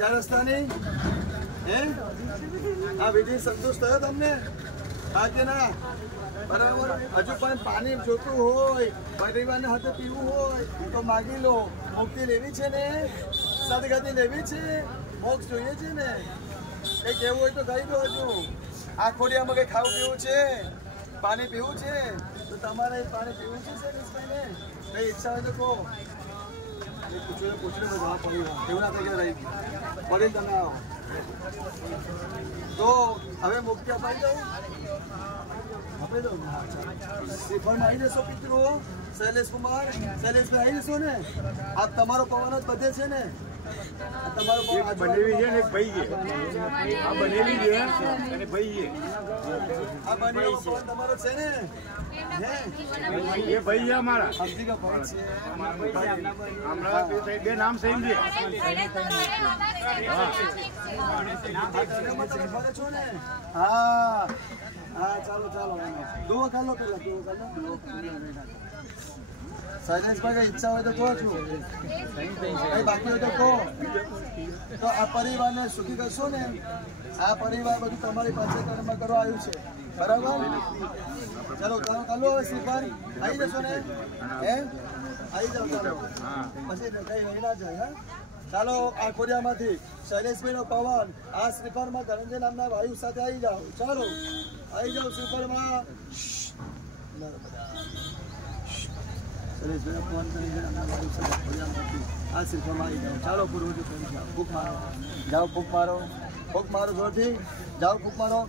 ચાર રસ્તાની હે આ વિધિ સંતોષ થયો તમને આજે ના બરાબર હજુ પણ પાણી જોતું હોય પરિવારને હાથે પીવું હોય તો માગી લો મુક્તિ લેવી છે ને સદગતિ લેવી છે મોક્ષ જોઈએ છે ને કંઈ કહેવું હોય તો કહી દો હજુ આ ખોડિયામાં કંઈ ખાવું પીવું છે પાણી પીવું છે તો તમારે પાણી પીવું છે શૈલેષભાઈને કઈ ઈચ્છા હોય તો કહો પૂછડે જવા પડી એવું ના થઈ રહી પડી તમે આવો તો હવે મુક્તિ અપાઈ દઉં આપી દઉં શ્રીફળમાં આવી જશો પિતૃઓ શૈલેષ કુમાર શૈલેષભાઈ આવી જશો ને આ તમારો પવન જ બધે છે ને તમારો બનેલી છે ને ભાઈ છે આ બનેલી છે અને ભાઈ છે આ બનેલો પવન તમારો છે ને ये भैया हमारा हल्दी का पवन છે हमारा બે નામ સેમ છે હા હા ચાલો ચાલો દુઓ ખાલો પેલા દુઓ ખાલો શૈલેષભાઈ કઈ ઈચ્છા હોય તો કહો છું કઈ બાકી હોય તો કહો તો આ પરિવારને સુખી કરશો ને આ પરિવાર બધું તમારી પાસે કર્મ કરવા આવ્યું છે બરાબર ચાલો ચાલો ચાલો હવે શ્રીફળ આવી જશો ને હે આવી જાઓ ચાલો પછી કઈ રહી ના જાય હા ચાલો આ ખોડિયામાંથી શૈલેષભાઈનો પવન આ શ્રીફળમાં ધનંજય નામના વાયુ સાથે આવી જાઓ ચાલો આવી જાઓ શ્રીફળમાં શૈલેષભાઈનો પવન ધનંજય નામના વાયુ સાથે ખોડિયામાંથી આ શ્રીફળમાં આવી જાઓ ચાલો પૂર્વજો ફૂંક મારો જાઓ ફૂંક મારો જોરથી જાઓ ફૂંક મારો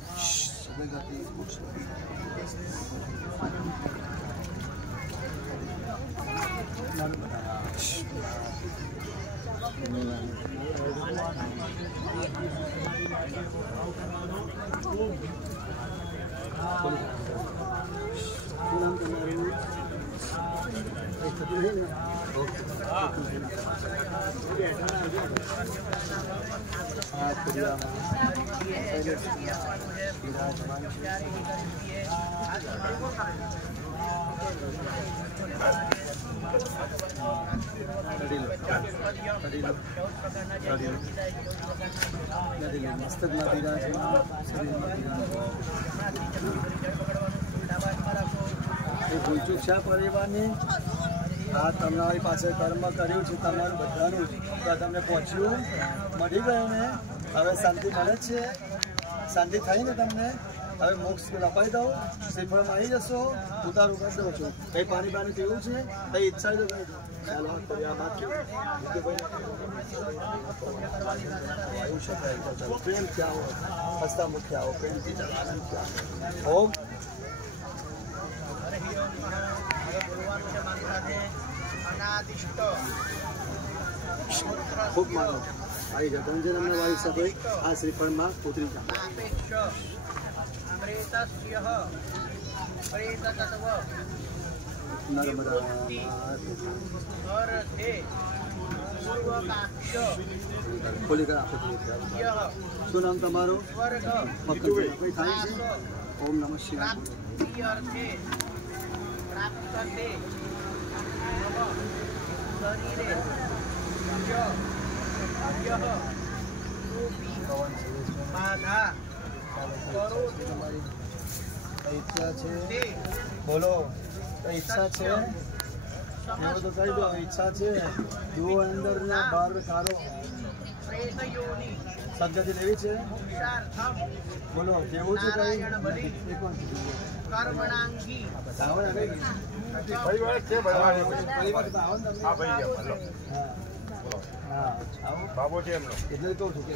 ભૂલચૂક છે પરિવારની આ તમારી પાસે કર્મ કર્યું છે તમારું બધાનું તો તમને પહોંચ્યું મળી ગયું ને હવે શાંતિ મળે છે શાંતિ થઈ ને તમને હવે મોક્ષ અપાઈ દઉં શ્રીફળમાં આવી જશો ઉતારું કરી દઉં છું કંઈ પાણી બાણી પીવું છે કંઈ ઈચ્છા તો કહી દો ચાલો આ વાત પ્રેમ ક્યાં આવો હસતા મુખ્ય આવો પ્રેમથી ચાલો આનંદ ઓમ ખૂબ માનો આવી જાઓ ધનંજય નામના વાયુ સાથે આ શ્રીફળમાં ઉતરી જાઓ ખોલી કર આપો શું નામ તમારું ઓમ નમઃ શિવાય ઈચ્છા છે બોલો ઈચ્છા છે એવું તો કહી દો ઈચ્છા છે જુઓ અંદર ને બહાર કાઢો સદગતિ લેવી છે બોલો કેવું છે કઈ બાબો છે એમનો એટલે કહું છું કે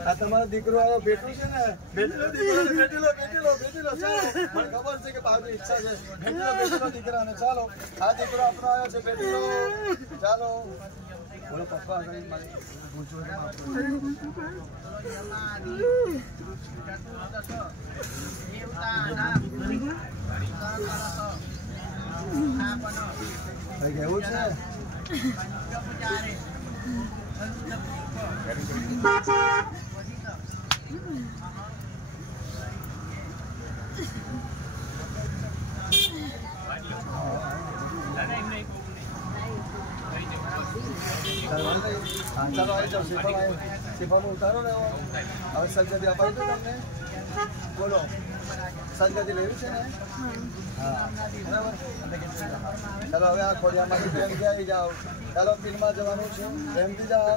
આ તમારો દીકરો આવ્યો બેઠું છે ને બેઠેલો ચાલો મને ખબર છે કે બાજુ ઈચ્છા છે બેઠેલો દીકરાને ચાલો આ દીકરો આપણો આવ્યો છે બેઠેલો ચાલો બોલો પપ્પા આગળ મારે કેવું છે કરવાનું હા ચાલો આવી જાઓ શિફામાં ઉતારો ને હવે સદગતિ અપાઈ દો તમને બોલો સદગતિ લેવી છે ને હા બરાબર ચાલો હવે આ ખોડિયામાંથી પ્રેમથી આવી જાઓ ચાલો પીરમાં જવાનું છે પ્રેમથી જાઓ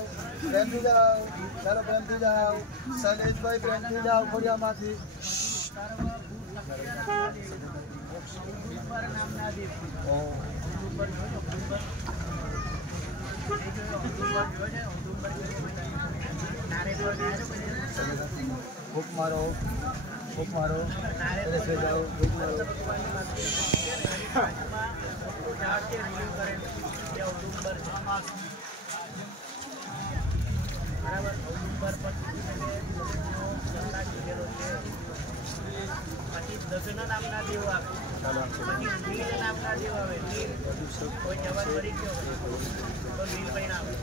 ચાલો પ્રેમથી જાઓ શૈલેષભાઈ પ્રેમથી જાઓ ખોડિયામાંથી ભૂખ મારો જાઓ ભૂખ મારો પછી દર્શન નામના દેવ આવે પછી નીલ નામના દેવ આવે નીલ કોઈ જવાન મરી ગયો તો નીલ ભાઈ આવે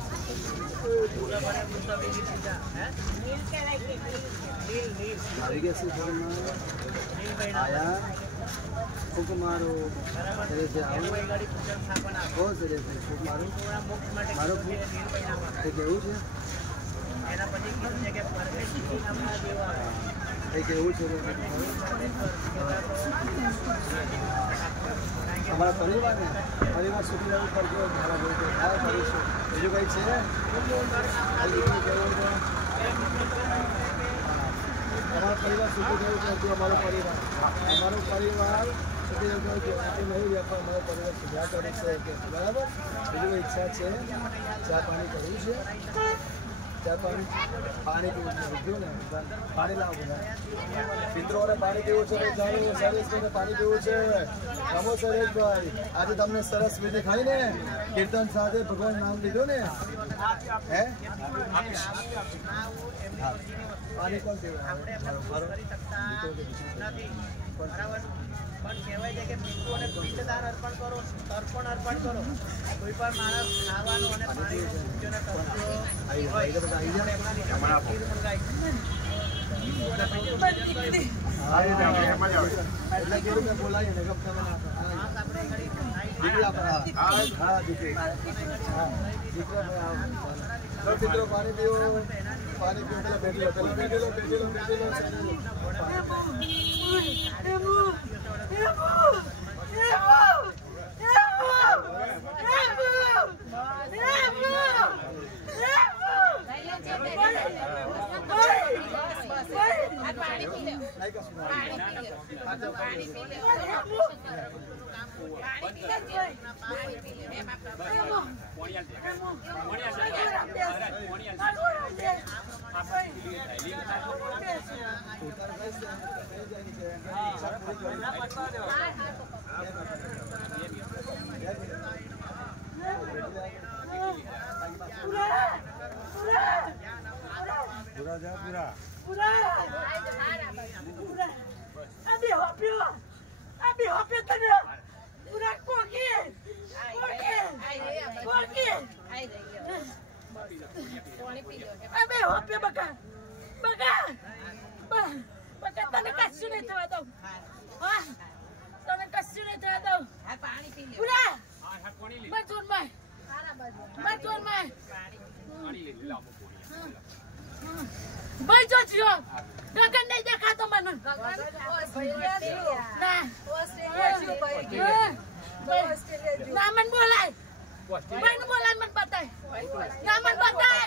એના પછી કીધું છે કે પરમેશ્વરી નામના દેવ આવે કેવું છે તમારા પરિવાર સુખી રહેવું કરજો કરીશું બીજું કઈ છે તમારો પરિવાર સુખી રહેવું કરજો અમારો પરિવાર સુખી રહેવું કરજો નહીં વેપાર અમારો પરિવાર સુધા કરે છે બરાબર બીજું ઈચ્છા છે ચા પાણી કરવું છે ચા પાણી પીવું ને પાણી લાવો બધા મિત્રોને પાણી પીવું છે શૈલેષભાઈને પાણી પીવું છે રમો શૈલેષભાઈ આજે તમને સરસ વિધિ ખાઈ ને કીર્તન સાથે ભગવાન નામ લીધું ને હે પાણી કોણ પણ કહેવાય છે કે પિતૃઓને પિંડદાન અર્પણ કરો તર્પણ અર્પણ કરો કોઈ પણ માણસ ખાવાનું અને પાણીનો પૂજ્યને તત્વો મિત્રો પાણી પીવું ભાઈ જો જીઓ ગગન નહીં દેખાતો મને ના મન બોલાય ભાઈ ને બોલાય મન બતાય ના મન બતાય